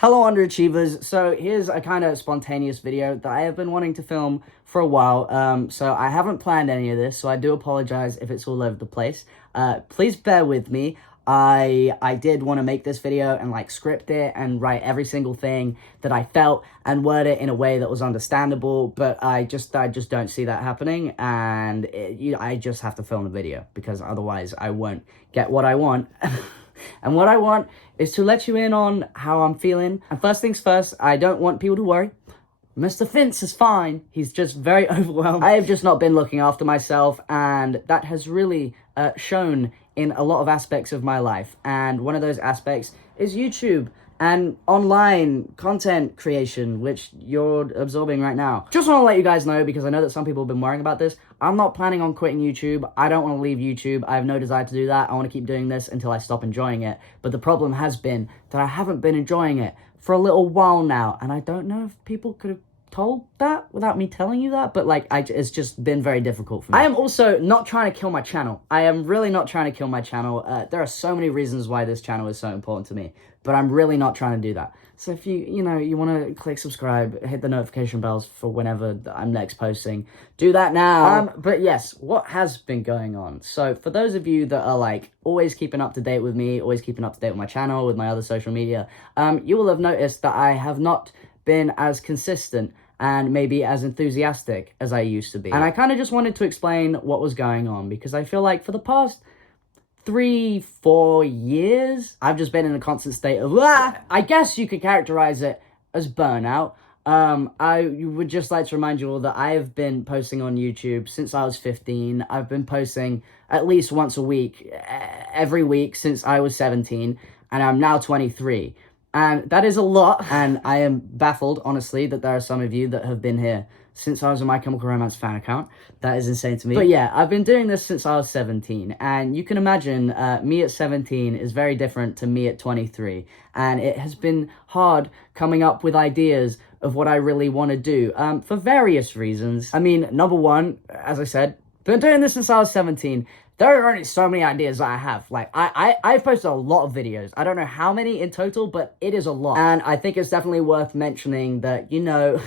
Hello underachievers, so here's a kind of spontaneous video that I have been wanting to film for a while, so I haven't planned any of this, so I do apologize if it's all over the place. Please bear with me. I did want to make this video and like script it and write every single thing that I felt and word it in a way that was understandable, but I just don't see that happening, and I just have to film the video because otherwise I won't get what I want. And what I want is to let you in on how I'm feeling. And first things first, I don't want people to worry. Mr. Fince is fine. He's just very overwhelmed. I have just not been looking after myself, and that has really shown in a lot of aspects of my life. And one of those aspects is YouTube and online content creation, which you're absorbing right now. Just want to let you guys know, because I know that some people have been worrying about this, I'm not planning on quitting YouTube. I don't want to leave YouTube. I have no desire to do that. I want to keep doing this until I stop enjoying it. But the problem has been that I haven't been enjoying it for a little while now, and I don't know if people could have told that without me telling you that, but like it's just been very difficult for me. I am also not trying to kill my channel. I am really not trying to kill my channel. There are so many reasons why this channel is so important to me, but I'm really not trying to do that. So if you want to click subscribe, hit the notification bells for whenever I'm next posting, do that now. But yes, what has been going on? So for those of you that are like always keeping up to date with me, always keeping up to date with my channel, with my other social media, you will have noticed that I have not been as consistent and maybe as enthusiastic as I used to be. And I kind of just wanted to explain what was going on, because I feel like for the past 3-4 years, I've just been in a constant state of, I guess you could characterize it as burnout. I would just like to remind you all that I have been posting on YouTube since I was 15. I've been posting at least once a week, every week since I was 17, and I'm now 23. And that is a lot, and I am baffled, honestly, that there are some of you that have been here since I was a My Chemical Romance fan account. That is insane to me. But yeah, I've been doing this since I was 17, and you can imagine me at 17 is very different to me at 23, and it has been hard coming up with ideas of what I really want to do, for various reasons. I mean, number one, as I said, been doing this since I was 17. There are only so many ideas that I have. Like, I've posted a lot of videos. I don't know how many in total, but it is a lot. And I think it's definitely worth mentioning that, you know,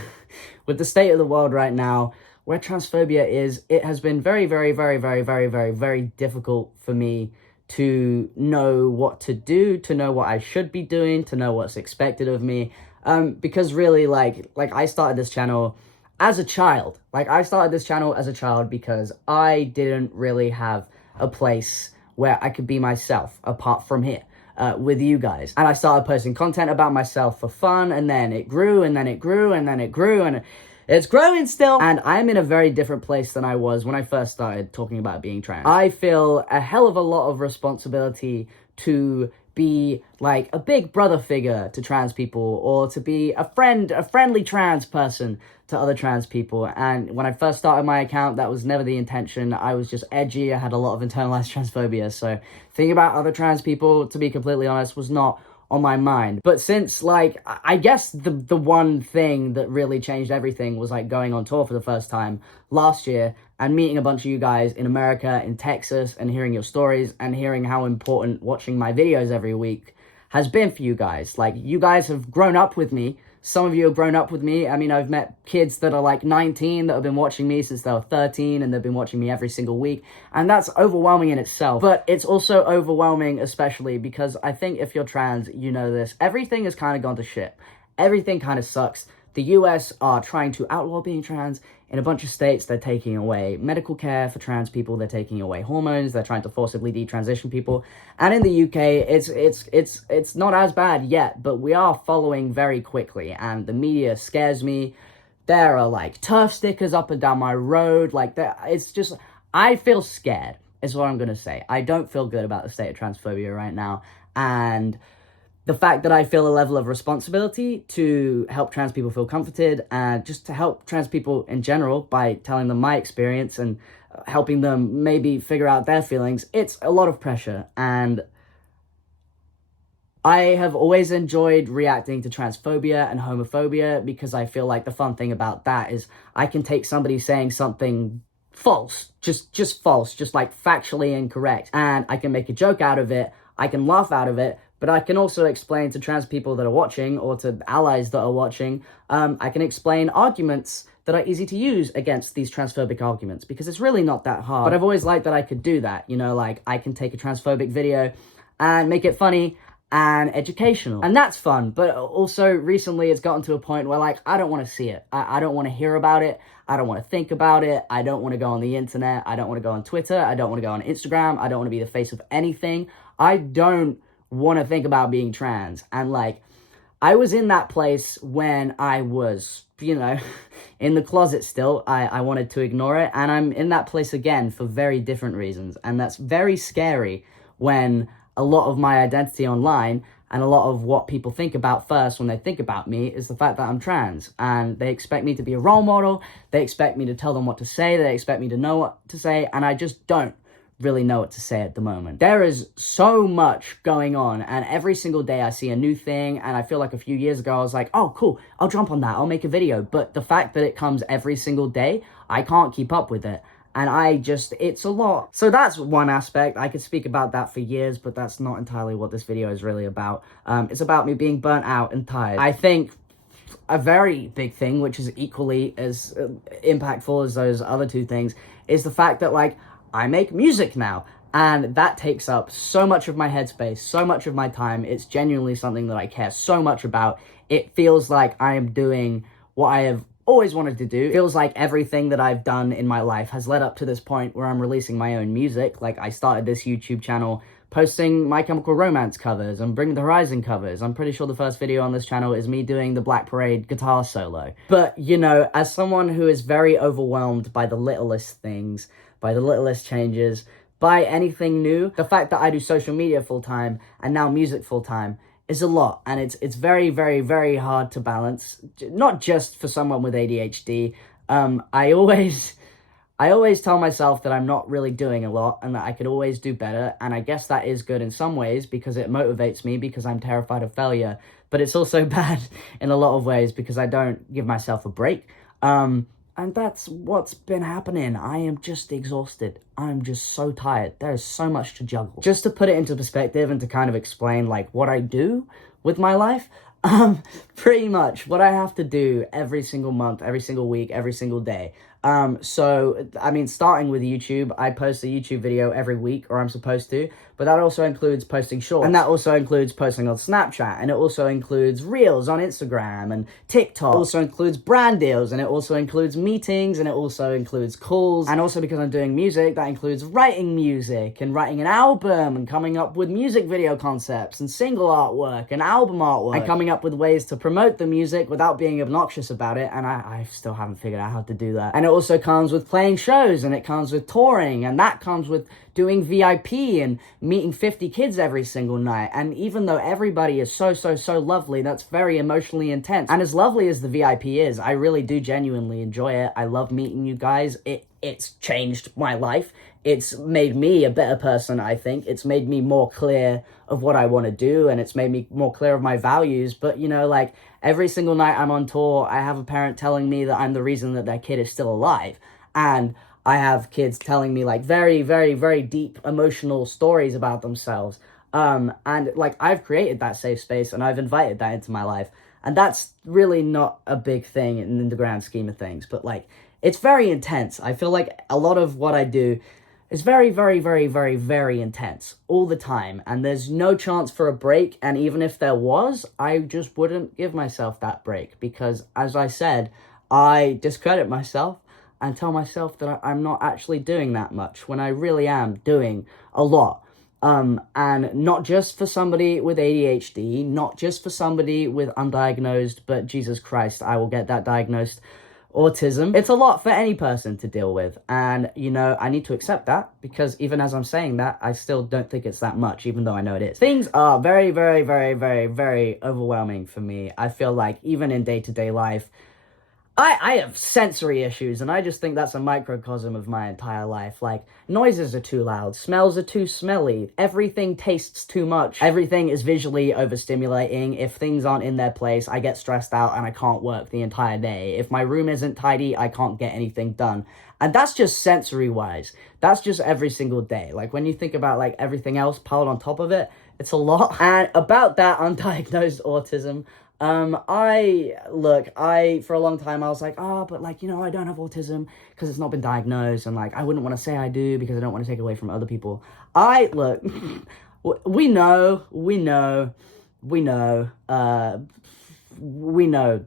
with the state of the world right now, where transphobia is, it has been very, very, very, very, very, very, very difficult for me to know what to do, to know what I should be doing, to know what's expected of me. Because really, like I started this channel as a child. Like, I started this channel as a child because I didn't really have a place where I could be myself apart from here with you guys. And I started posting content about myself for fun, and then it grew, and then it grew, and then it grew, and it's growing still. And I'm in a very different place than I was when I first started talking about being trans. I feel a hell of a lot of responsibility to be like a big brother figure to trans people, or to be a friendly trans person to other trans people. And when I first started my account, that was never the intention. I was just edgy. I had a lot of internalized transphobia, so thinking about other trans people, to be completely honest, was not on my mind. But since, like, I guess the one thing that really changed everything was like going on tour for the first time last year and meeting a bunch of you guys in America, in Texas, and hearing your stories and hearing how important watching my videos every week has been for you guys. Like, you guys have grown up with me. Some of you have grown up with me. I mean, I've met kids that are like 19 that have been watching me since they were 13, and they've been watching me every single week. And that's overwhelming in itself. But it's also overwhelming, especially because I think if you're trans, you know this. Everything has kind of gone to shit. Everything kind of sucks. The US are trying to outlaw being trans. In a bunch of states, they're taking away medical care for trans people. They're taking away hormones. They're trying to forcibly detransition people. And in the UK, it's not as bad yet, but we are following very quickly. And the media scares me. There are like turf stickers up and down my road. Like, it's just, I feel scared, is what I'm gonna say. I don't feel good about the state of transphobia right now. And the fact that I feel a level of responsibility to help trans people feel comforted, and just to help trans people in general by telling them my experience and helping them maybe figure out their feelings, it's a lot of pressure. And I have always enjoyed reacting to transphobia and homophobia, because I feel like the fun thing about that is I can take somebody saying something false, just false, just like factually incorrect, and I can make a joke out of it, I can laugh out of it, but I can also explain to trans people that are watching, or to allies that are watching, I can explain arguments that are easy to use against these transphobic arguments, because it's really not that hard. But I've always liked that I could do that, you know, like I can take a transphobic video and make it funny and educational, and that's fun. But also recently it's gotten to a point where, like, I don't want to see it. I don't want to hear about it. I don't want to think about it. I don't want to go on the internet. I don't want to go on Twitter. I don't want to go on Instagram. I don't want to be the face of anything. I don't want to think about being trans. And like, I was in that place when I was, you know, in the closet still. I wanted to ignore it, and I'm in that place again for very different reasons. And that's very scary when a lot of my identity online and a lot of what people think about first when they think about me is the fact that I'm trans. And they expect me to be a role model. They expect me to tell them what to say. They expect me to know what to say. And I just don't really know what to say at the moment. There is so much going on, and every single day I see a new thing, and I feel like a few years ago I was like, oh cool, I'll jump on that, I'll make a video. But the fact that it comes every single day, I can't keep up with it. And it's a lot. So that's one aspect. I could speak about that for years, but that's not entirely what this video is really about. It's about me being burnt out and tired. I think a very big thing, which is equally as impactful as those other two things, is the fact that, like, I make music now, and that takes up so much of my headspace, so much of my time. It's genuinely something that I care so much about. It feels like I am doing what I have always wanted to do. It feels like everything that I've done in my life has led up to this point where I'm releasing my own music. Like, I started this YouTube channel posting My Chemical Romance covers and Bring the Horizon covers. I'm pretty sure the first video on this channel is me doing the Black Parade guitar solo. But, you know, as someone who is very overwhelmed by the littlest things, by the littlest changes, by anything new, the fact that I do social media full-time and now music full-time is a lot, and it's very, very, very hard to balance, not just for someone with ADHD. I always tell myself that I'm not really doing a lot and that I could always do better, and I guess that is good in some ways because it motivates me, because I'm terrified of failure, but it's also bad in a lot of ways because I don't give myself a break. And that's what's been happening. I am just exhausted. I'm just so tired. There is so much to juggle. Just to put it into perspective and to kind of explain, like, what I do with my life, pretty much what I have to do every single month, every single week, every single day. So, I mean, starting with YouTube, I post a YouTube video every week, or I'm supposed to, but that also includes posting shorts, and that also includes posting on Snapchat, and it also includes Reels on Instagram and TikTok. It also includes brand deals, and it also includes meetings, and it also includes calls, and also because I'm doing music, that includes writing music, and writing an album, and coming up with music video concepts, and single artwork, and album artwork, and coming up with ways to promote the music without being obnoxious about it, and I still haven't figured out how to do that. And it also comes with playing shows, and it comes with touring, and that comes with doing VIP and meeting 50 kids every single night. And even though everybody is so lovely, that's very emotionally intense. And as lovely as the VIP is, I really do genuinely enjoy it. I love meeting you guys. It's changed my life. It's made me a better person, I think. It's made me more clear of what I want to do, and it's made me more clear of my values. But, you know, like, every single night I'm on tour, I have a parent telling me that I'm the reason that their kid is still alive. And I have kids telling me, like, very, very, very deep emotional stories about themselves. And, like, I've created that safe space, and I've invited that into my life. And that's really not a big thing in the grand scheme of things. But, like, it's very intense. I feel like a lot of what I do is very, very, very, very, very intense all the time. And there's no chance for a break. And even if there was, I just wouldn't give myself that break. Because, as I said, I discredit myself and tell myself that I'm not actually doing that much, when I really am doing a lot. And not just for somebody with ADHD, not just for somebody with undiagnosed, but Jesus Christ, I will get that diagnosed, autism. It's a lot for any person to deal with. And, you know, I need to accept that, because even as I'm saying that, I still don't think it's that much, even though I know it is. Things are very, very, very, very, very overwhelming for me. I feel like even in day-to-day life, I have sensory issues, and I just think that's a microcosm of my entire life. Like, noises are too loud, smells are too smelly, everything tastes too much, everything is visually overstimulating. If things aren't in their place, I get stressed out and I can't work the entire day. If my room isn't tidy, I can't get anything done. And that's just sensory-wise. That's just every single day. Like, when you think about, like, everything else piled on top of it, It's a lot. And about that undiagnosed autism, for a long time I was like, but like, you know, I don't have autism because it's not been diagnosed, and like, I wouldn't want to say I do because I don't want to take away from other people. We know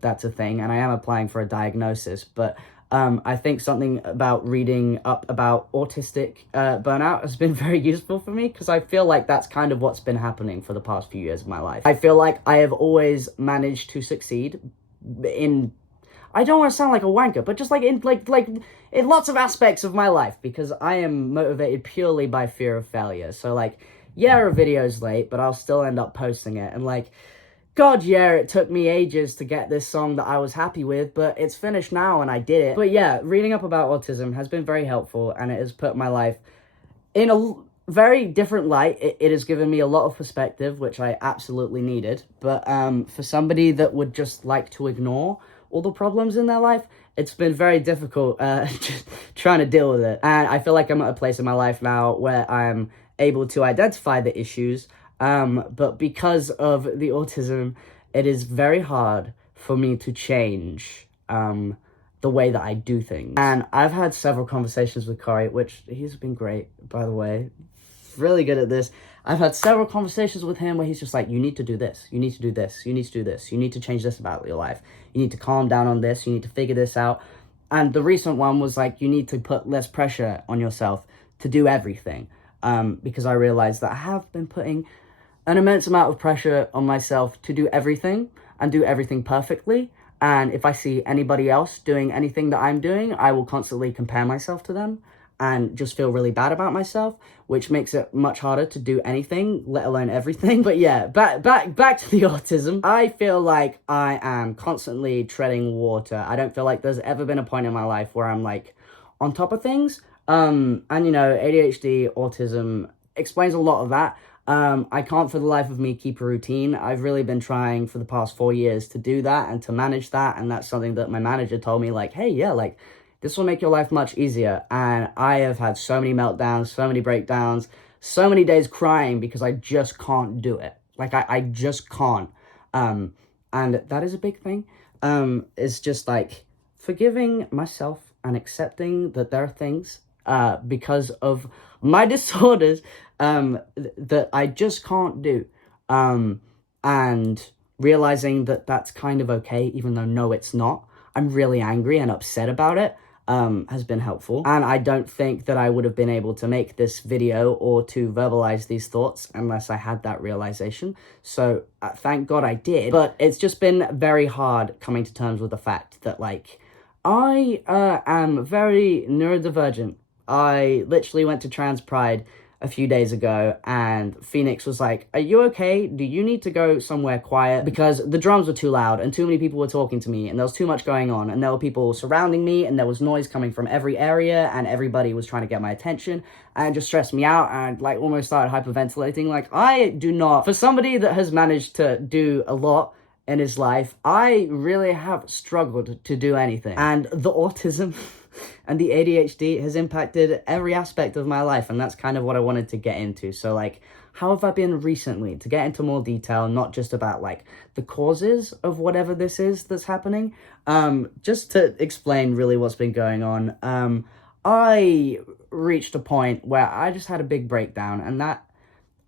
that's a thing, and I am applying for a diagnosis, but I think something about reading up about autistic burnout has been very useful for me, because I feel like that's kind of what's been happening for the past few years of my life. I feel like I have always managed to succeed in, I don't want to sound like a wanker, but just like in in lots of aspects of my life, because I am motivated purely by fear of failure. So like, yeah, a video's late, but I'll still end up posting it, and like, God, yeah, it took me ages to get this song that I was happy with, but it's finished now and I did it. But yeah, reading up about autism has been very helpful, and it has put my life in a very different light. It has given me a lot of perspective, which I absolutely needed. But for somebody that would just like to ignore all the problems in their life, it's been very difficult just trying to deal with it. And I feel like I'm at a place in my life now where I'm able to identify the issues, but because of the autism, it is very hard for me to change the way that I do things. And I've had several conversations with Corey, which he's been great, by the way, really good at this. I've had several conversations with him where he's just like, you need to do this, you need to do this, you need to do this, you need to change this about your life, you need to calm down on this, you need to figure this out. And the recent one was like, you need to put less pressure on yourself to do everything, because I realized that I have been putting an immense amount of pressure on myself to do everything and do everything perfectly. And if I see anybody else doing anything that I'm doing, I will constantly compare myself to them and just feel really bad about myself, which makes it much harder to do anything, let alone everything. But yeah, back to the autism. I feel like I am constantly treading water. I don't feel like there's ever been a point in my life where I'm like on top of things. And you know, ADHD, autism explains a lot of that. I can't for the life of me keep a routine. I've really been trying for the past 4 years to do that and to manage that, and that's something that my manager told me, like, hey, yeah, like, this will make your life much easier. And I have had so many meltdowns, so many breakdowns, so many days crying because I just can't do it. Like, I just can't. And that is a big thing. It's just, like, forgiving myself and accepting that there are things because of my disorders that I just can't do, and realizing that that's kind of okay, even though no, it's not. I'm really angry and upset about it, has been helpful, and I don't think that I would have been able to make this video or to verbalize these thoughts unless I had that realization. So thank God I did, but it's just been very hard coming to terms with the fact that, like, I am very neurodivergent. I literally went to Trans Pride a few days ago, and Phoenix was like, are you okay? Do you need to go somewhere quiet? Because the drums were too loud and too many people were talking to me, and there was too much going on, and there were people surrounding me, and there was noise coming from every area, and everybody was trying to get my attention, and it just stressed me out, and like almost started hyperventilating. Like, I do not, for somebody that has managed to do a lot in his life, I really have struggled to do anything. And the autism and the ADHD has impacted every aspect of my life, and that's kind of what I wanted to get into. So, like, how have I been recently? To get into more detail, not just about, like, the causes of whatever this is that's happening, just to explain really what's been going on. I reached a point where I just had a big breakdown, and that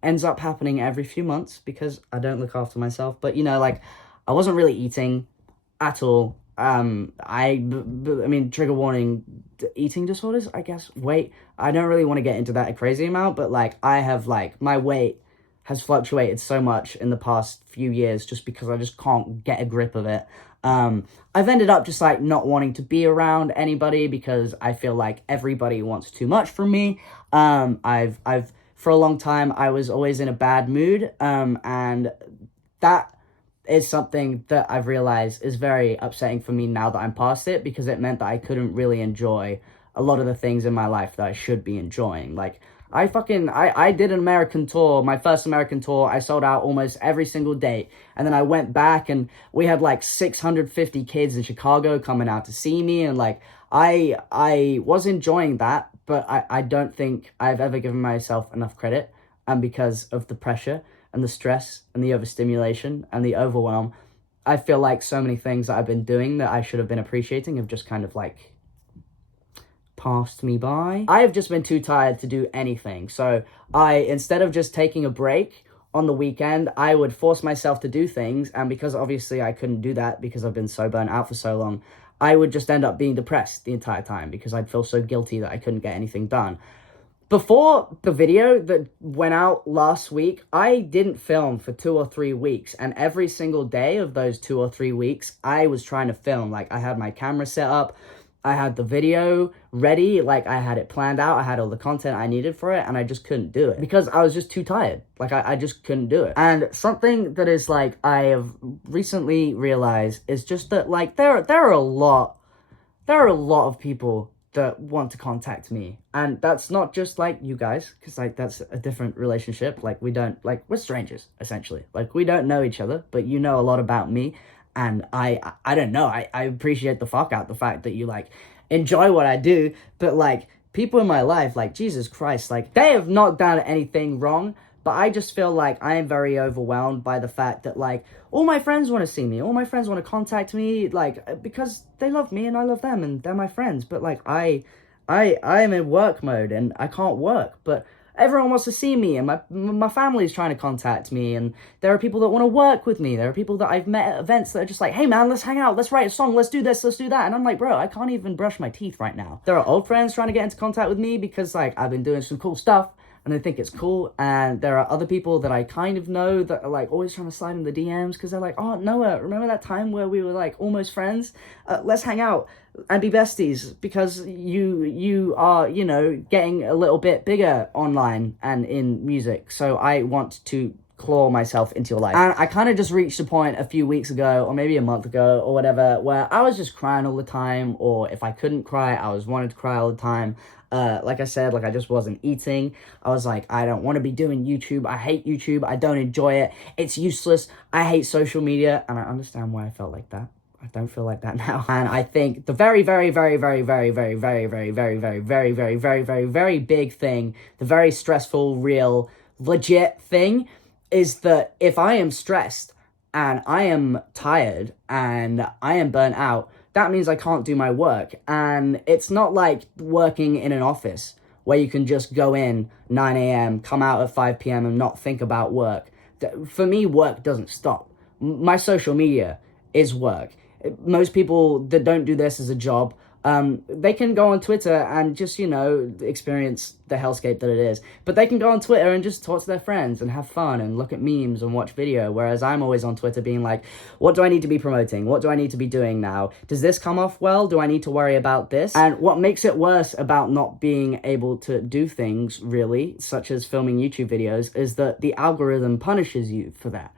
ends up happening every few months because I don't look after myself. But, you know, like, I wasn't really eating at all. I mean, trigger warning, eating disorders, I guess. Weight, I don't really want to get into that a crazy amount, but, like, I have, like, my weight has fluctuated so much in the past few years just because I just can't get a grip of it. I've ended up just, like, not wanting to be around anybody because I feel like everybody wants too much from me. I've for a long time, I was always in a bad mood, and that is something that I've realized is very upsetting for me now that I'm past it, because it meant that I couldn't really enjoy a lot of the things in my life that I should be enjoying. Like, I did an American tour, my first American tour. I sold out almost every single date. And then I went back and we had like 650 kids in Chicago coming out to see me. And like, I was enjoying that, but I don't think I've ever given myself enough credit, because of the pressure and the stress and the overstimulation and the overwhelm, I feel like so many things that I've been doing that I should have been appreciating have just kind of like passed me by. I have just been too tired to do anything. So instead of just taking a break on the weekend, I would force myself to do things. And because obviously I couldn't do that because I've been so burnt out for so long, I would just end up being depressed the entire time because I'd feel so guilty that I couldn't get anything done. Before the video that went out last week, I didn't film for 2 or 3 weeks. And every single day of those 2 or 3 weeks, I was trying to film. Like, I had my camera set up, I had the video ready, like I had it planned out, I had all the content I needed for it, and I just couldn't do it because I was just too tired. Like, I just couldn't do it. And something that is like, I have recently realized is just that, like, there are a lot of people that want to contact me, and that's not just like you guys, because like that's a different relationship. Like, we don't, like, we're strangers essentially, like we don't know each other, but you know a lot about me. And I don't know, I appreciate the fuck out the fact that you, like, enjoy what I do. But, like, people in my life, like, Jesus Christ, like, they have not done anything wrong. But I just feel like I am very overwhelmed by the fact that, like, all my friends want to see me. All my friends want to contact me, like, because they love me and I love them and they're my friends. But, like, I am in work mode and I can't work. But everyone wants to see me, and my family's trying to contact me, and there are people that want to work with me. There are people that I've met at events that are just like, hey man, let's hang out, let's write a song, let's do this, let's do that. And I'm like, bro, I can't even brush my teeth right now. There are old friends trying to get into contact with me because, like, I've been doing some cool stuff and they think it's cool. And there are other people that I kind of know that are, like, always trying to slide in the DMs because they're like, oh, Noah, remember that time where we were, like, almost friends? Let's hang out and be besties because you are, you know, getting a little bit bigger online and in music. So I want to claw myself into your life. And I kind of just reached a point a few weeks ago, or maybe a month ago or whatever, where I was just crying all the time, or if I couldn't cry, I was wanting to cry all the time. Like I said, like, I just wasn't eating. I was like, I don't want to be doing YouTube. I hate YouTube. I don't enjoy it. It's useless. I hate social media. And I understand why I felt like that. I don't feel like that now. And I think the very, very, very, very, very, very, very, very, very, very, very, very, very, very, very big thing, the very stressful, real, legit thing is that if I am stressed and I am tired and I am burnt out, that means I can't do my work. And it's not like working in an office where you can just go in 9 a.m., come out at 5 p.m. and not think about work. For me, work doesn't stop. My social media is work. Most people that don't do this as a job, they can go on Twitter and just, you know, experience the hellscape that it is. But they can go on Twitter and just talk to their friends and have fun and look at memes and watch video. Whereas I'm always on Twitter being like, what do I need to be promoting? What do I need to be doing now? Does this come off well? Do I need to worry about this? And what makes it worse about not being able to do things, really, such as filming YouTube videos, is that the algorithm punishes you for that.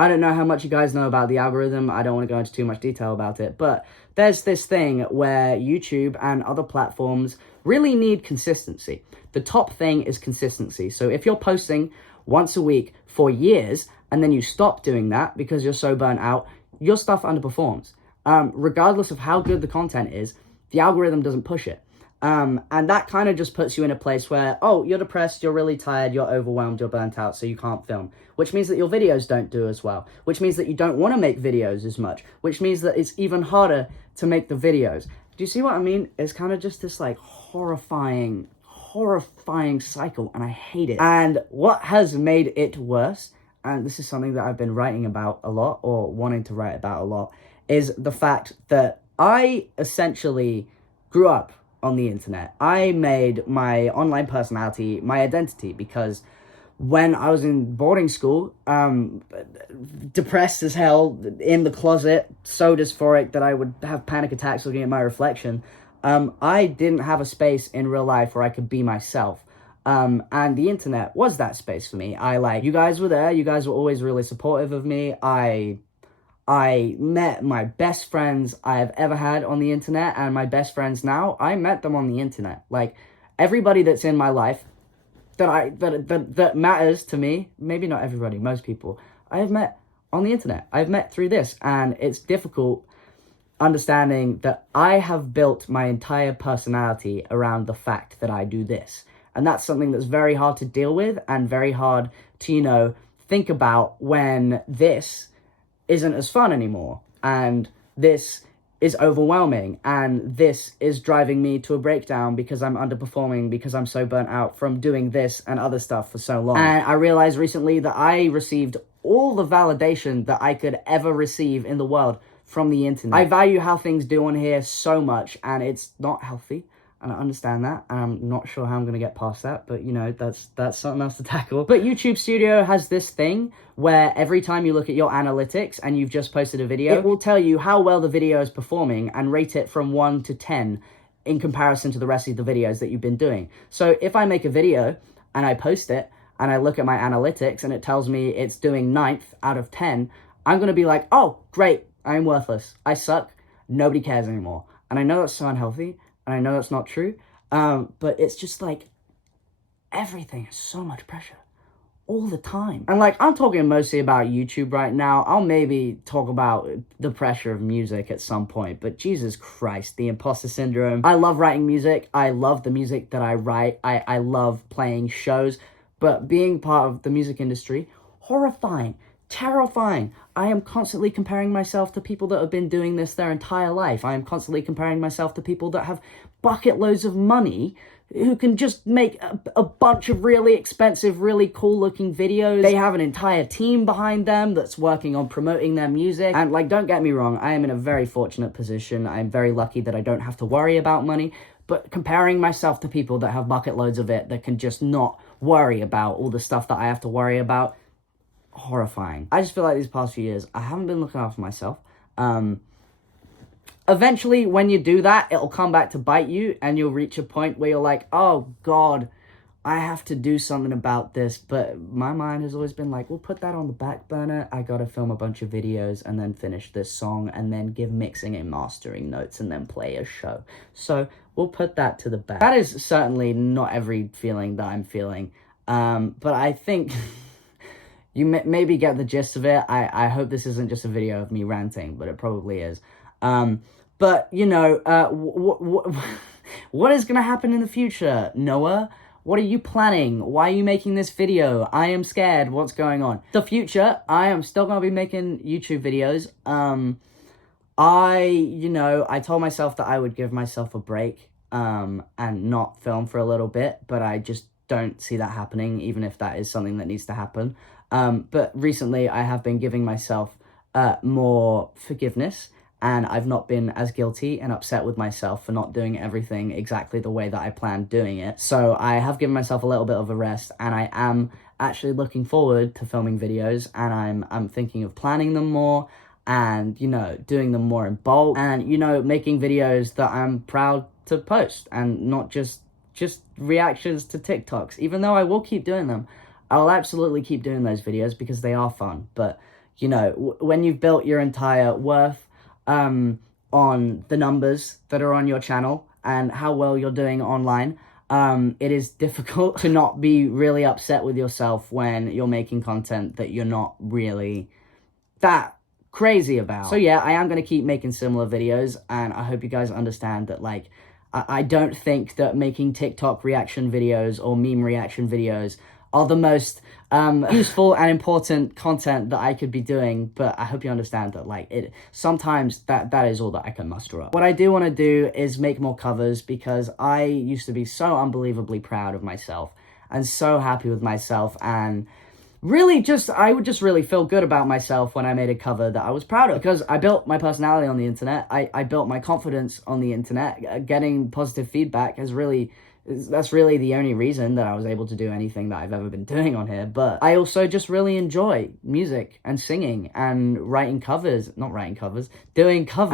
I don't know how much you guys know about the algorithm. I don't want to go into too much detail about it, but there's this thing where YouTube and other platforms really need consistency. The top thing is consistency. So if you're posting once a week for years and then you stop doing that because you're so burnt out, your stuff underperforms. Regardless of how good the content is, the algorithm doesn't push it. And that kind of just puts you in a place where, oh, you're depressed, you're really tired, you're overwhelmed, you're burnt out, so you can't film. Which means that your videos don't do as well. Which means that you don't want to make videos as much. Which means that it's even harder to make the videos. Do you see what I mean? It's kind of just this, like, horrifying cycle, and I hate it. And what has made it worse, and this is something that I've been writing about a lot, or wanting to write about a lot, is the fact that I essentially grew up on the internet. I made my online personality my identity because when I was in boarding school, depressed as hell, in the closet, so dysphoric that I would have panic attacks looking at my reflection, I didn't have a space in real life where I could be myself. And the internet was that space for me. You guys were there, you guys were always really supportive of me. I met my best friends I've ever had on the internet, and my best friends now, I met them on the internet. Like, everybody that's in my life that matters to me, maybe not everybody, most people, I have met on the internet. I've met through this, and it's difficult understanding that I have built my entire personality around the fact that I do this. And that's something that's very hard to deal with and very hard to, you know, think about when this isn't as fun anymore, and this is overwhelming, and this is driving me to a breakdown because I'm underperforming, because I'm so burnt out from doing this and other stuff for so long. And I realized recently that I received all the validation that I could ever receive in the world from the internet. I value how things do on here so much, and it's not healthy. And I understand that, and I'm not sure how I'm going to get past that, but, you know, that's something else to tackle. But YouTube Studio has this thing where every time you look at your analytics and you've just posted a video, it will tell you how well the video is performing and rate it from 1 to 10 in comparison to the rest of the videos that you've been doing. So if I make a video and I post it and I look at my analytics and it tells me it's doing 9th out of 10, I'm going to be like, oh, great, I'm worthless. I suck. Nobody cares anymore. And I know that's so unhealthy. And I know that's not true, but it's just like, everything is so much pressure all the time. And like, I'm talking mostly about YouTube right now. I'll maybe talk about the pressure of music at some point, but Jesus Christ, the imposter syndrome. I love writing music. I love the music that I write. I love playing shows, but being part of the music industry, horrifying. Terrifying. I am constantly comparing myself to people that have been doing this their entire life. I am constantly comparing myself to people that have bucket loads of money, who can just make a bunch of really expensive, really cool looking videos. They have an entire team behind them that's working on promoting their music. And like, don't get me wrong, I am in a very fortunate position. I'm very lucky that I don't have to worry about money. But comparing myself to people that have bucket loads of it, that can just not worry about all the stuff that I have to worry about, horrifying. I just feel like these past few years, I haven't been looking after myself. Eventually, when you do that, it'll come back to bite you, and you'll reach a point where you're like, oh God, I have to do something about this. But my mind has always been like, we'll put that on the back burner. I gotta film a bunch of videos and then finish this song and then give mixing and mastering notes and then play a show. So we'll put that to the back. That is certainly not every feeling that I'm feeling. But I think you maybe get the gist of it. I hope this isn't just a video of me ranting, but it probably is. But, you know, what is going to happen in the future, Noah? What are you planning? Why are you making this video? I am scared. What's going on? The future, I am still going to be making YouTube videos. I told myself that I would give myself a break and not film for a little bit, but I just don't see that happening, even if that is something that needs to happen. But recently I have been giving myself more forgiveness, and I've not been as guilty and upset with myself for not doing everything exactly the way that I planned doing it. So I have given myself a little bit of a rest, and I am actually looking forward to filming videos, and I'm thinking of planning them more, and, you know, doing them more in bulk, and, you know, making videos that I'm proud to post, and not just reactions to TikToks. Even though I will keep doing them, I'll absolutely keep doing those videos because they are fun. But, you know, when you've built your entire worth on the numbers that are on your channel and how well you're doing online, it is difficult to not be really upset with yourself when you're making content that you're not really that crazy about. So yeah, I am going to keep making similar videos, and I hope you guys understand that, like, I don't think that making TikTok reaction videos or meme reaction videos are the most useful and important content that I could be doing, but I hope you understand that, like, sometimes that is all that I can muster up. What I do want to do is make more covers, because I used to be so unbelievably proud of myself and so happy with myself, and really I would just really feel good about myself when I made a cover that I was proud of, because I built my personality on the internet. I built my confidence on the internet. Getting positive feedback that's really the only reason that I was able to do anything that I've ever been doing on here. But I also just really enjoy music and singing and doing covers. And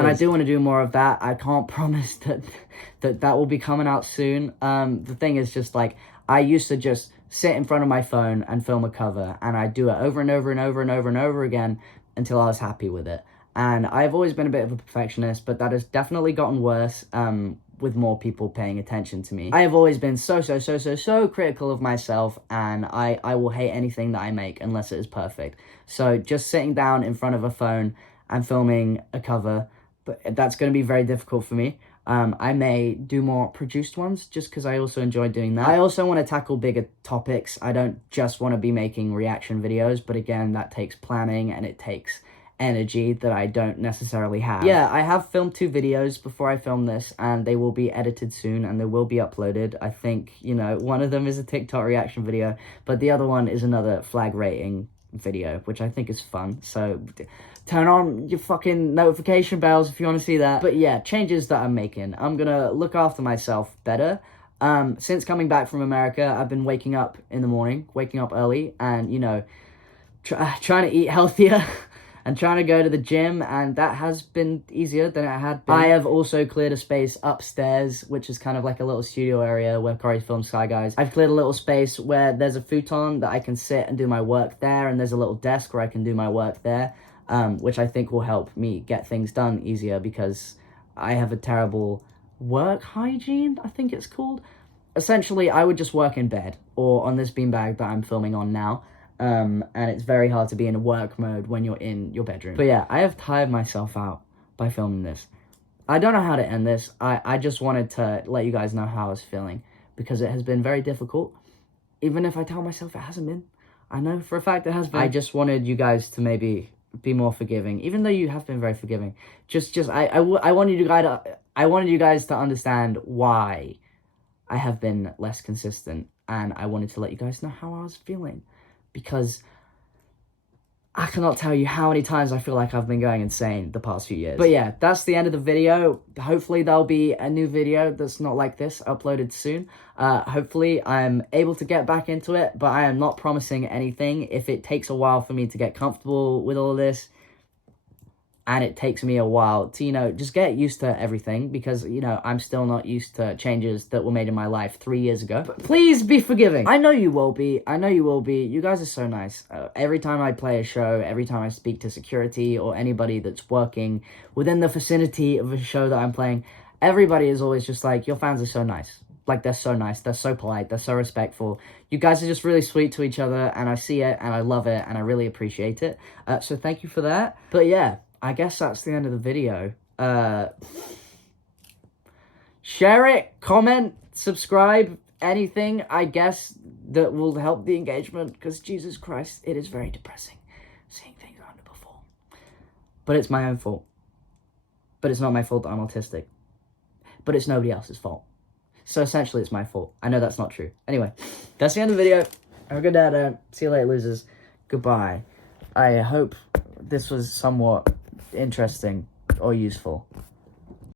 I do want to do more of that. I can't promise that will be coming out soon. The thing is just, like, I used to just sit in front of my phone and film a cover, and I'd do it over and over and over and over and over again until I was happy with it. And I've always been a bit of a perfectionist, but that has definitely gotten worse with more people paying attention to me. I have always been so critical of myself, and I will hate anything that I make unless it is perfect. So just sitting down in front of a phone and filming a cover, but that's going to be very difficult for me. I may do more produced ones just because I also enjoy doing that. I also want to tackle bigger topics. I don't just want to be making reaction videos, but again, that takes planning and it takes energy that I don't necessarily have. Yeah, I have filmed 2 videos before I film this, and they will be edited soon and they will be uploaded. I think, you know, one of them is a TikTok reaction video, but the other one is another flag rating video, which I think is fun. So turn on your fucking notification bells if you want to see that. But yeah, changes that I'm making. I'm gonna look after myself better. Since coming back from America, I've been waking up in the morning, waking up early, and, you know, trying to eat healthier. And trying to go to the gym, and that has been easier than it had been. I have also cleared a space upstairs, which is kind of like a little studio area where Corey films Sky Guys. I've cleared a little space where there's a futon that I can sit and do my work there, and there's a little desk where I can do my work there, which I think will help me get things done easier because I have a terrible work hygiene, I think it's called. Essentially, I would just work in bed or on this beanbag that I'm filming on now. And it's very hard to be in a work mode when you're in your bedroom. But yeah, I have tired myself out by filming this. I don't know how to end this. I just wanted to let you guys know how I was feeling because it has been very difficult. Even if I tell myself it hasn't been. I know for a fact it has been. I just wanted you guys to maybe be more forgiving, even though you have been very forgiving. I wanted you guys to understand why I have been less consistent, and I wanted to let you guys know how I was feeling. Because I cannot tell you how many times I feel like I've been going insane the past few years. But yeah, that's the end of the video. Hopefully there'll be a new video that's not like this uploaded soon. Hopefully I'm able to get back into it, but I am not promising anything. If it takes a while for me to get comfortable with all of this, and it takes me a while to, you know, just get used to everything because, you know, I'm still not used to changes that were made in my life 3 years ago. But please be forgiving. I know you will be. I know you will be. You guys are so nice. Every time I play a show, every time I speak to security or anybody that's working within the vicinity of a show that I'm playing, everybody is always just like, your fans are so nice. Like, they're so nice, they're so polite, they're so respectful. You guys are just really sweet to each other, and I see it, and I love it, and I really appreciate it. So thank you for that. But yeah, I guess that's the end of the video. Share it, comment, subscribe, anything, I guess, that will help the engagement, because Jesus Christ, it is very depressing seeing things I underperform. But it's my own fault. But it's not my fault that I'm autistic. But it's nobody else's fault. So essentially, it's my fault. I know that's not true. Anyway, that's the end of the video. Have a good day. See you later, losers. Goodbye. I hope this was somewhat interesting or useful.